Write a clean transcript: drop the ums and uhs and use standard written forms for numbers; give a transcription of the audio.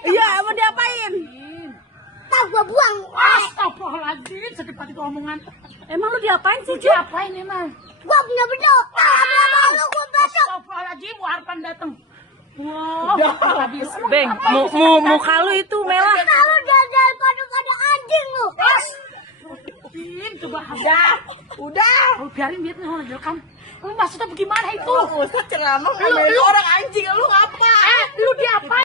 Iya, mau diapain? Tahu gua buang. Astagfirullahaladzim, sakit hati tuh omongan. Emang lu diapain sih, Cuk? Diapain emang? Gua punya bedok. Kalau gua besok. Astagfirullahaladzim, Warpan datang. Wah, habis. Beng, muka lu itu merah. Kalau jalan pada anjing lu. Coba udah. Oh, biarin dia nih lagi kan. Lu maksudnya bagaimana itu? Ustaz ceramah ngomongin orang anjing, lu ngapa? Lu diapain?